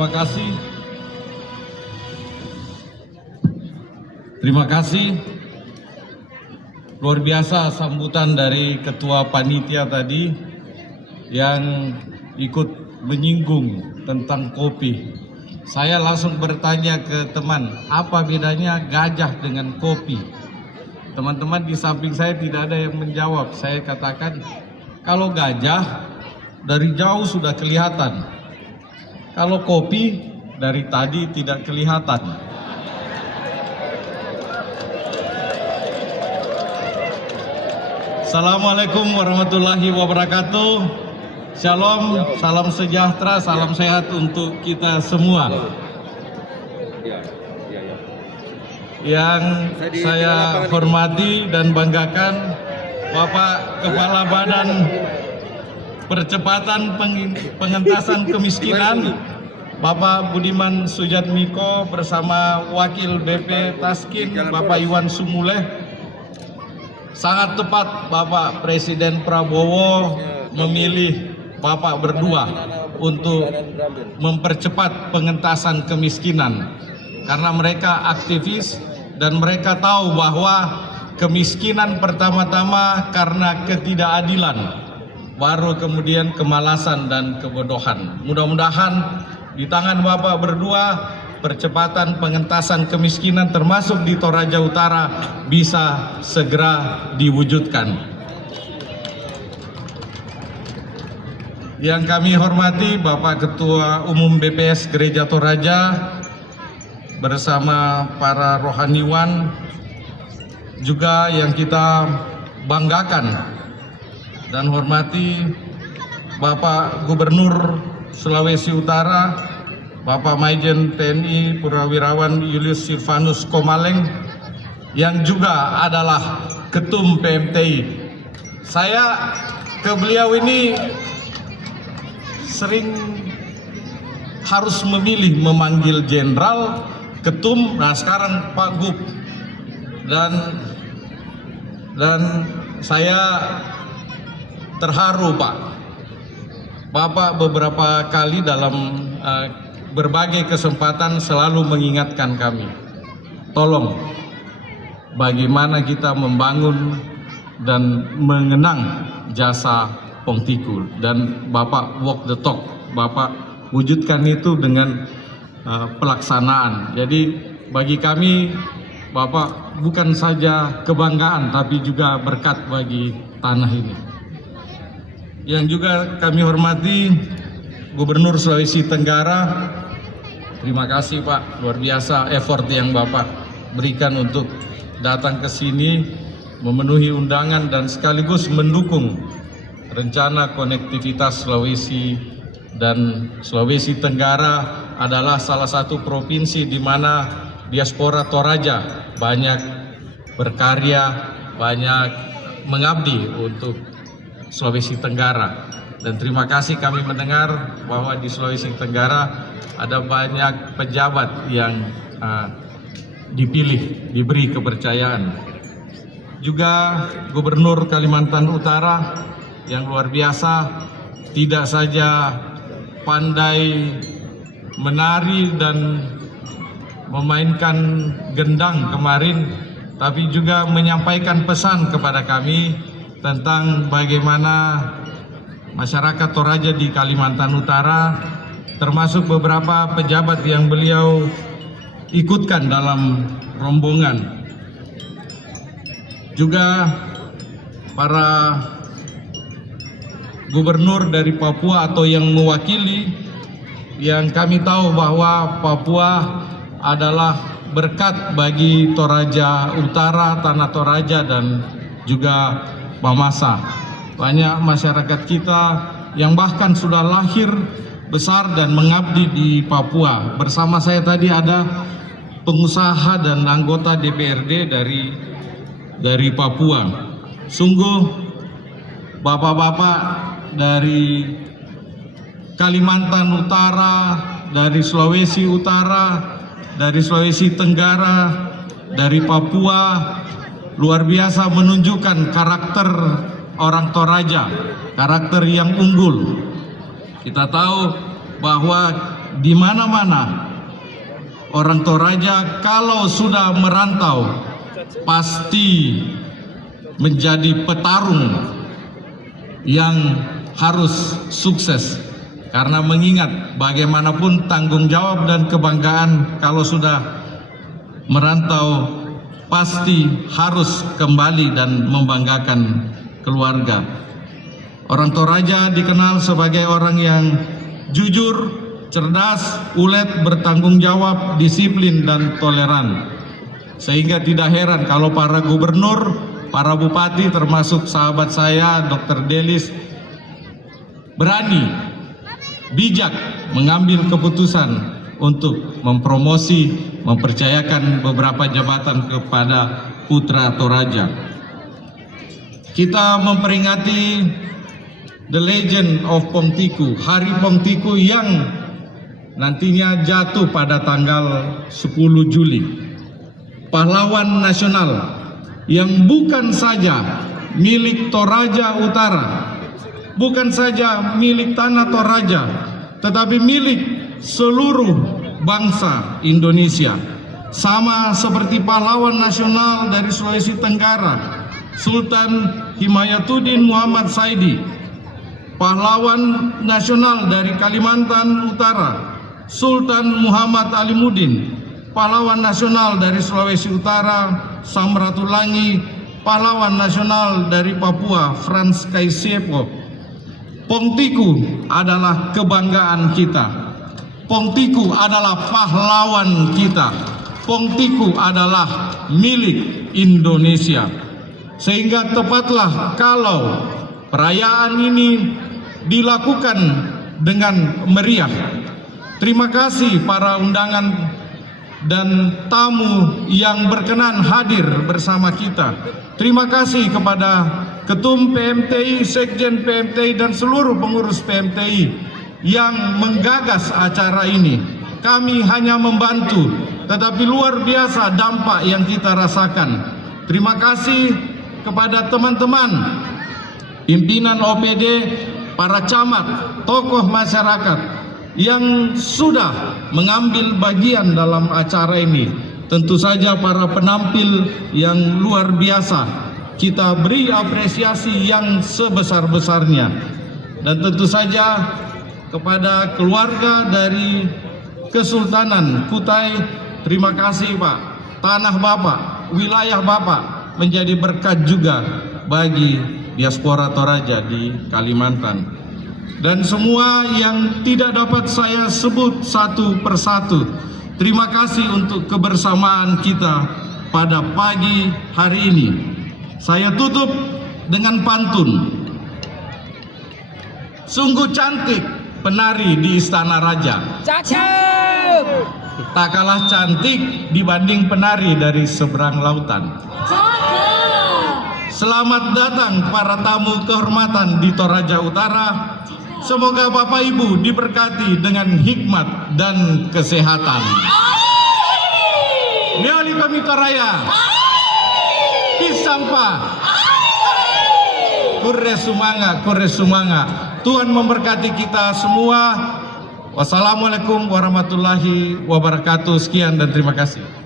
terima kasih. Terima kasih. Luar biasa sambutan dari Ketua Panitia tadi yang ikut menyinggung tentang kopi. Saya langsung bertanya ke teman, apa bedanya gajah dengan kopi? Teman-teman di samping saya tidak ada yang menjawab. Saya katakan, kalau gajah dari jauh sudah kelihatan. Kalau kopi dari tadi tidak kelihatan. Assalamualaikum warahmatullahi wabarakatuh. Shalom, salam sejahtera, salam sehat untuk kita semua. Yang saya hormati dan banggakan Bapak Kepala Badan Percepatan Pengentasan Kemiskinan, Bapak Budiman Sujatmiko bersama Wakil BP Taskin, Bapak Iwan Sumuleh. Sangat tepat Bapak Presiden Prabowo memilih Bapak berdua untuk mempercepat pengentasan kemiskinan. Karena mereka aktivis dan mereka tahu bahwa kemiskinan pertama-tama karena ketidakadilan, baru kemudian kemalasan dan kebodohan. Mudah-mudahan di tangan Bapak berdua percepatan pengentasan kemiskinan termasuk di Toraja Utara bisa segera diwujudkan. Yang kami hormati Bapak Ketua Umum BPS Gereja Toraja bersama para rohaniwan, juga yang kita banggakan dan hormati Bapak Gubernur Sulawesi Utara, Bapak Maijen TNI Purnawirawan Julius Silvanus Komaleng, yang juga adalah Ketum PMTI. Saya ke beliau ini sering harus memilih memanggil jenderal, ketum, nah sekarang Pak Gub. Dan saya terharu Pak. Bapak beberapa kali dalam berbagai kesempatan selalu mengingatkan kami, tolong bagaimana kita membangun dan mengenang jasa Pongtiku, dan Bapak walk the talk, Bapak wujudkan itu dengan pelaksanaan. Jadi bagi kami Bapak bukan saja kebanggaan tapi juga berkat bagi tanah ini. Yang juga kami hormati Gubernur Sulawesi Tenggara, terima kasih Pak, luar biasa effort yang Bapak berikan untuk datang ke sini, memenuhi undangan dan sekaligus mendukung rencana konektivitas Sulawesi. Dan Sulawesi Tenggara adalah salah satu provinsi di mana diaspora Toraja banyak berkarya, banyak mengabdi untuk Sulawesi Tenggara. Dan terima kasih kami mendengar bahwa di Sulawesi Tenggara ada banyak pejabat yang dipilih, diberi kepercayaan. Juga Gubernur Kalimantan Utara yang luar biasa, tidak saja pandai menari dan memainkan gendang kemarin, tapi juga menyampaikan pesan kepada kami tentang bagaimana masyarakat Toraja di Kalimantan Utara, termasuk beberapa pejabat yang beliau ikutkan dalam rombongan. Juga para gubernur dari Papua atau yang mewakili, yang kami tahu bahwa Papua adalah berkat bagi Toraja Utara, Tanah Toraja dan juga Mamasa. Banyak masyarakat kita yang bahkan sudah lahir, besar dan mengabdi di Papua. Bersama saya tadi ada pengusaha dan anggota DPRD dari Papua. Sungguh bapak-bapak dari Kalimantan Utara, dari Sulawesi Utara, dari Sulawesi Tenggara, dari Papua, luar biasa menunjukkan karakter orang Toraja, karakter yang unggul. Kita tahu bahwa di mana-mana orang Toraja kalau sudah merantau pasti menjadi petarung yang harus sukses, karena mengingat bagaimanapun tanggung jawab dan kebanggaan kalau sudah merantau pasti harus kembali dan membanggakan keluarga. Orang Toraja dikenal sebagai orang yang jujur, cerdas, ulet, bertanggung jawab, disiplin, dan toleran. Sehingga tidak heran kalau para gubernur, para bupati, termasuk sahabat saya, Dr. Delis, berani, bijak mengambil keputusan untuk mempromosi, mempercayakan beberapa jabatan kepada putra Toraja. Kita memperingati The Legend of Pongtiku, Hari Pongtiku yang nantinya jatuh pada tanggal 10 Juli. Pahlawan nasional yang bukan saja milik Toraja Utara, bukan saja milik tanah Toraja, tetapi milik seluruh bangsa Indonesia. Sama seperti pahlawan nasional dari Sulawesi Tenggara, Sultan Himayatuddin Muhammad Saidi, pahlawan nasional dari Kalimantan Utara, Sultan Muhammad Alimuddin, pahlawan nasional dari Sulawesi Utara, Samratulangi, pahlawan nasional dari Papua, Frans Kaisiepo. Pongtiku adalah kebanggaan kita. Pongtiku adalah pahlawan kita. Pongtiku adalah milik Indonesia. Sehingga tepatlah kalau perayaan ini dilakukan dengan meriah. Terima kasih para undangan dan tamu yang berkenan hadir bersama kita. Terima kasih kepada Ketum PMTI, Sekjen PMTI, dan seluruh pengurus PMTI yang menggagas acara ini. Kami hanya membantu, tetapi luar biasa dampak yang kita rasakan. Terima kasih kepada teman-teman pimpinan OPD, para camat, tokoh masyarakat yang sudah mengambil bagian dalam acara ini. Tentu saja para penampil yang luar biasa, kita beri apresiasi yang sebesar-besarnya. Dan tentu saja kepada keluarga dari Kesultanan Kutai, terima kasih Pak. Tanah Bapak, wilayah Bapak menjadi berkat juga bagi diaspora Toraja di Kalimantan. Dan semua yang tidak dapat saya sebut satu persatu, terima kasih untuk kebersamaan kita pada pagi hari ini. Saya tutup dengan pantun. Sungguh cantik penari di Istana Raja. Cakep. Tak kalah cantik dibanding penari dari seberang lautan. Cakep. Selamat datang para tamu kehormatan di Toraja Utara. Semoga Bapak Ibu diberkati dengan hikmat dan kesehatan. Miali kami Toraya. Pisampa. Kure sumanga. Tuhan memberkati kita semua. Wassalamualaikum warahmatullahi wabarakatuh. Sekian dan terima kasih.